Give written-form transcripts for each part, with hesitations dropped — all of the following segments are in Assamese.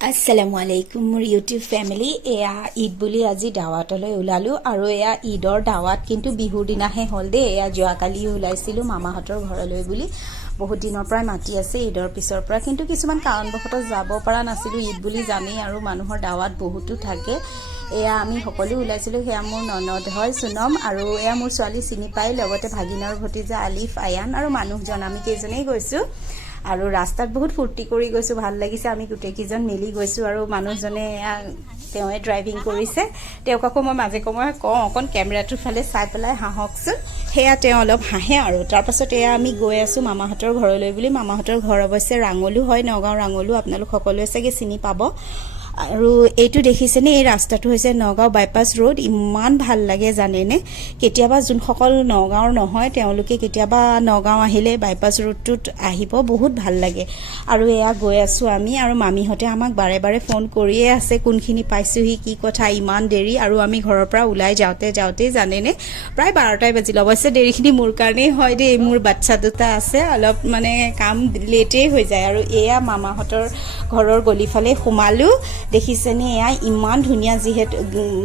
আসসালামু আলাইকুম মোৰ ইউটিউব ফ্যামিলি এয়া ঈদ বুলি আজি দাৱাতলৈ ওলালো আৰু এয়া ঈদৰ দাৱাত কিন্তু বিহুৰ দিনাহে হ'ল দে এয়া যোৱাকালি ওলাইছিলো মামাহঁতৰ ঘৰলৈ বুলি বহুত দিনৰ পৰা মাতি আছে ঈদৰ পিছৰ পৰা কিন্তু কিছুমান কাৰণবশতঃ যাব পৰা নাছিলো ঈদ বুলি জানেই আৰু মানুহৰ দাৱাত বহুতো থাকে এয়া আমি সকলো ওলাইছিলো হেয়া মোৰ ননদ হয় সুনম আৰু এয়া মোৰ ছোৱালী চিনি পাই লগতে ভাগিনৰ ভতিজা আলিফ আয়ান আৰু মানুহজন আমি কেইজনেই গৈছো আৰু ৰাস্তাত বহুত ফূৰ্তি কৰি গৈছো ভাল লাগিছে আমি গুটে কিজন মিলি গৈছো আৰু মানুহজনে তেৱে ড্ৰাইভিং কৰিছে তেওক আকৌ মই মাজে সময়ে অকন কেমেৰাটোৰ ফালে চাই পেলাই হাঁহকচোন হেয়া তেওঁ অলপ হাঁহে আৰু তাৰ পাছত এয়া আমি গৈ আছো মামাহঁতৰ ঘৰলৈ বুলি মামাহঁতৰ ঘৰ অৱশ্যে ৰাঙলু হয় নগাঁও ৰাঙলু আপোনালোক সকলোৱে চাগে চিনি পাব আৰু এইটো দেখিছেনে এই ৰাস্তাটো হৈছে নগাঁও বাইপাছ ৰোড ইমান ভাল লাগে জানেনে কেতিয়াবা যোনসকল নগাঁওৰ নহয় তেওঁলোকে কেতিয়াবা নগাঁও আহিলে বাইপাছ ৰোডটোত আহিব বহুত ভাল লাগে আৰু এয়া গৈ আছো আমি আৰু মামিহঁতে আমাক বাৰে বাৰে ফোন কৰিয়ে আছে কোনখিনি পাইছোহি কি কথা ইমান দেৰি আৰু আমি ঘৰৰ পৰা ওলাই যাওঁতে জানেনে প্ৰায় 12টাই বাজিল অৱশ্যে দেৰিখিনি মোৰ কাৰণেই হয় দেই মোৰ বাচ্চা দুটা আছে অলপ মানে কাম লেটেই হৈ যায় আৰু এয়া মামাহঁতৰ ঘৰৰ গলিফালে সোমালো দেখিছেনে এয়া ইমান ধুনীয়া যিহেতু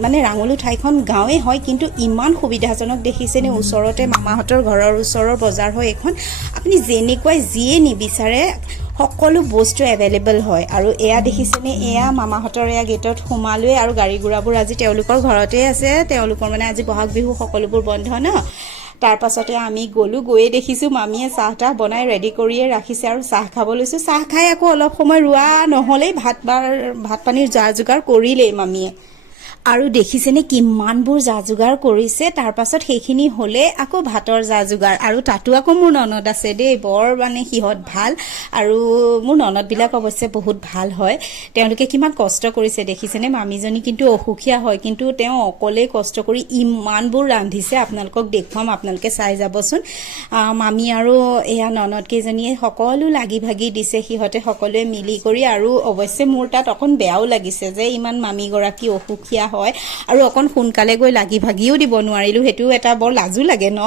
মানে ৰাঙলু ঠাইখন গাঁৱে হয় কিন্তু ইমান সুবিধাজনক দেখিছেনে ওচৰতে মামাহঁতৰ ঘৰৰ ওচৰৰ বজাৰ হয় এখন আপুনি যেনেকৈ যিয়ে নিবিচাৰে সকলো বস্তু এভেইলেবল হয় আৰু এয়া দেখিছেনে এয়া মামাহঁতৰ এয়া গেটত সোমালোৱে আৰু গাড়ী গুৰাবোৰ আজি তেওঁলোকৰ ঘৰতে আছে তেওঁলোকৰ মানে আজি বহাগ বিহু সকলোবোৰ বন্ধ ন তাৰ পাছতে আমি গলু গৈয়ে দেখিছো মামিয়ে চাহটা বনাই ৰেডি কৰিয়ে ৰাখিছে আৰু চাহ খাব লৈছো চাহ খাই আকৌ অলপ সময় ৰুৱা নহলেই ভাত পানীৰ যা যোগাৰ কৰিলেই মামিয়ে আৰু দেখিছেনে কিমানবোৰ যা যোগাৰ কৰিছে তাৰ পাছত সেইখিনি হলে আকৌ ভাতৰ যা যোগাৰ আৰু তাতো আকৌ মোৰ ননদ আছে দেই বৰ মানে হিহত ভাল আৰু মোৰ ননদ বিলাক অৱশ্যে বহুত ভাল হয় তেওঁলোকে কিমান কষ্ট কৰিছে দেখিছেনে মামিজনী কিন্তু অসুখীয়া হয় কিন্তু তেওঁ অকলে কষ্ট কৰি ইমানবোৰ ৰান্ধিছে আপোনালোকক দেখুৱাম আপোনালোকে চাই যাবচোন মামি আৰু এয়া ননদ কেইজনীয়ে সকলো লাগি ভাগি দিছে সিহঁতে সকলোৱে মিলি কৰি আৰু অৱশ্যে মোৰ তাত অকণ বেয়াও লাগিছে যে ইমান মামি গৰাকী অসুখীয়া হয় আৰু অকন সোনকালে গৈ লাগি ভাগিও দিব নোৱাৰিলো হেতু এটা বৰ লাজু লাগে ন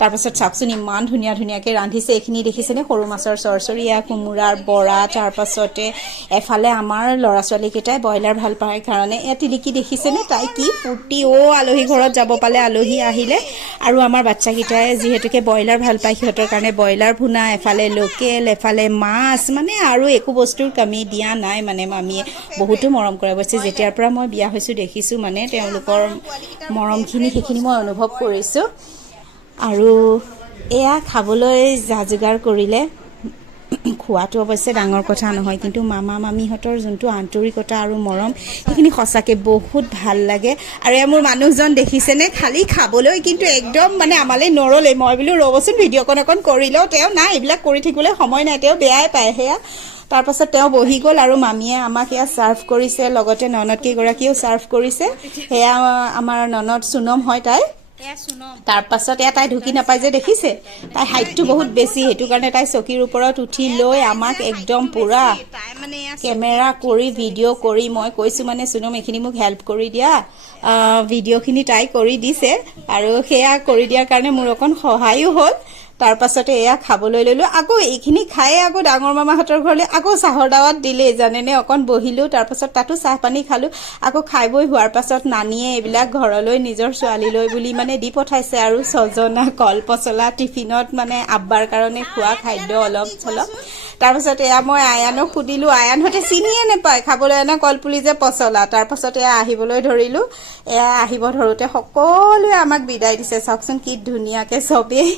তাৰ পাছত চাকচোন ইমান ধুনীয়াকে ৰান্ধিছে এইখিনি দেখিছেনে সৰু মাছৰ চৰচৰীয়া কুমুৰাৰ বৰা তাৰ পাছতে এফালে আমাৰ ল'ৰা ছোৱালী কেইটাই ব্ৰইলাৰ ভাল পায় কাৰণে এ তিলিকি দেখিছেনে তাই কি ফূৰ্তি আলহী ঘৰত যাব পালে আলহী আহিলে আৰু আমাৰ বাচ্চা কেইটাই যিহেতুকে ব্ৰইলাৰ ভাল পায় সিহঁতৰ কাৰণে ব্ৰইলাৰ ভুনা এফালে লোকেল এফালে মাছ মানে আৰু একো বস্তুৰ কমি দিয়া নাই মানে মামিয়ে বহুতো মৰম কৰে অৱশ্যে যেতিয়াৰ পৰা মই বিয়া হৈছো দেখিছো মানে তেওঁলোকৰ মৰমখিনি সেইখিনি মই অনুভৱ কৰিছো আৰু এয়া খাবলৈ যা যোগাৰ কৰিলে খোৱাটো অৱশ্যে ডাঙৰ কথা নহয় কিন্তু মামা মামিহঁতৰ যোনটো আন্তৰিকতা আৰু মৰম সেইখিনি সঁচাকে বহুত ভাল লাগে আৰু মোৰ মানুহজন দেখিছেনে খালি খাবলৈ কিন্তু একদম মানে আমালৈ নৰলে মই বোলো ৰ'বচোন ভিডিঅ'কন অকণ কৰি লওঁ তেওঁ নাই এইবিলাক কৰি থাকিবলৈ সময় নাই তেওঁ বেয়াই পায় সেয়া তাৰ পাছত তেওঁ বহি গ'ল আৰু মামিয়ে আমাক এয়া চাৰ্ভ কৰিছে লগতে ননদ কেইগৰাকীও চাৰ্ভ কৰিছে সেয়া আমাৰ ননদ সুনম হয় তাই তাৰ পাছত এয়া তাই ঢুকি নাপায় যে দেখিছে তাই হাইটটো বহুত বেছি সেইটো কাৰণে তাই চকীৰ ওপৰত উঠি লৈ আমাক একদম পুৰা কেমেৰা কৰি ভিডিঅ' কৰি মই কৈছো মানে সুনম এইখিনি মোক হেল্প কৰি দিয়া ভিডিঅ'খিনি তাই কৰি দিছে আৰু সেয়া কৰি দিয়াৰ কাৰণে মোৰ অকণ সহায়ো হ'ল তাৰ পাছতে এয়া খাবলৈ ললো আকৌ এইখিনি খাই আকৌ ডাঙৰ মামাহঁতৰ ঘৰলৈ আকৌ চাহৰ দাৱাত দিলে জানেনে অকণ বহিলো তাৰ পাছত তাতো চাহ পানী খালো আকৌ খাই বৈ হোৱাৰ পাছত নানিয়ে এইবিলাক ঘৰলৈ নিজৰ ছোৱালীলৈ বুলি মানে দি পঠাইছে আৰু ছজনা কল পচলা টিফিনত মানে আব্বাৰ কাৰণে খোৱা খাদ্য অলপ চলপ তাৰ পাছত এয়া মই আয়ানক সুধিলো আয়ানহঁতে চিনিয়ে নাপায় খাবলৈ এনে কলপুলি যে পচলা তাৰ পাছত এয়া আহিবলৈ ধৰিলো এয়া আহিব ধৰোতে সকলোৱে আমাক বিদায় দিছে চাওকচোন কি ধুনীয়াকে চবেই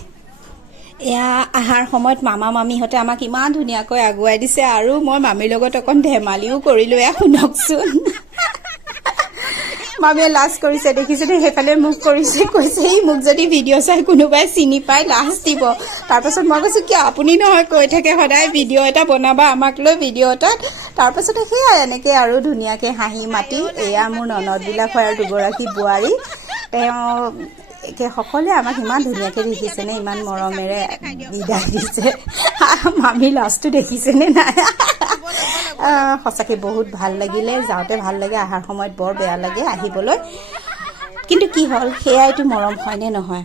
এয়া আহাৰ সময়ত মামা মামিহঁতে আমাক ইমান ধুনীয়াকৈ আগুৱাই দিছে আৰু মই মামীৰ লগত অকণ ধেমালিও কৰিলো এয়া শুনকচোন মামীয়ে লাজ কৰিছে দেখিছেনে সেইফালে মুখ কৰিছে কৈছে এই মোক যদি ভিডিঅ' চাই কোনোবাই চিনি পাই লাজ দিব তাৰ পাছত মই কৈছো কিয় আপুনি নহয় কৈ থাকে সদায় ভিডিঅ' এটা বনাবা আমাক লৈ ভিডিঅ' এটাত তাৰ পাছতে সেয়াই এনেকে আৰু ধুনীয়াকে হাঁহি মাতি এয়া মোৰ ননদবিলাক হয় আৰু দুগৰাকী বোৱাৰী তেওঁ সকলোৱে আমাক ইমান ধুনীয়াকে দেখিছেনে ইমান মৰমেৰে বিদায় দিছে মামী লাজটো দেখিছেনে নাই সঁচাকে বহুত ভাল লাগিলে যাওঁতে ভাল লাগে আহাৰ সময়ত বৰ বেয়া লাগে আহিবলৈ কিন্তু কি হ'ল সেয়াইটো মৰম হয়নে নহয়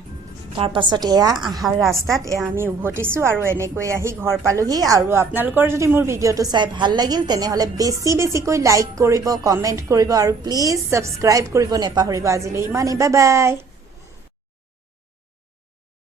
তাৰ পাছত এয়া আহাৰ ৰাস্তাত এয়া আমি উভতিছো আৰু এনেকৈ আহি ঘৰ পালোহি আৰু আপোনালোকৰ যদি মোৰ ভিডিঅ'টো চাই ভাল লাগিল তেনেহলে বেছিকৈ লাইক কৰিব কমেন্ট কৰিব আৰু প্লিজ সাবস্ক্ৰাইব কৰিব নেপাহৰিব আজিলৈ ইমানেই বাই বাই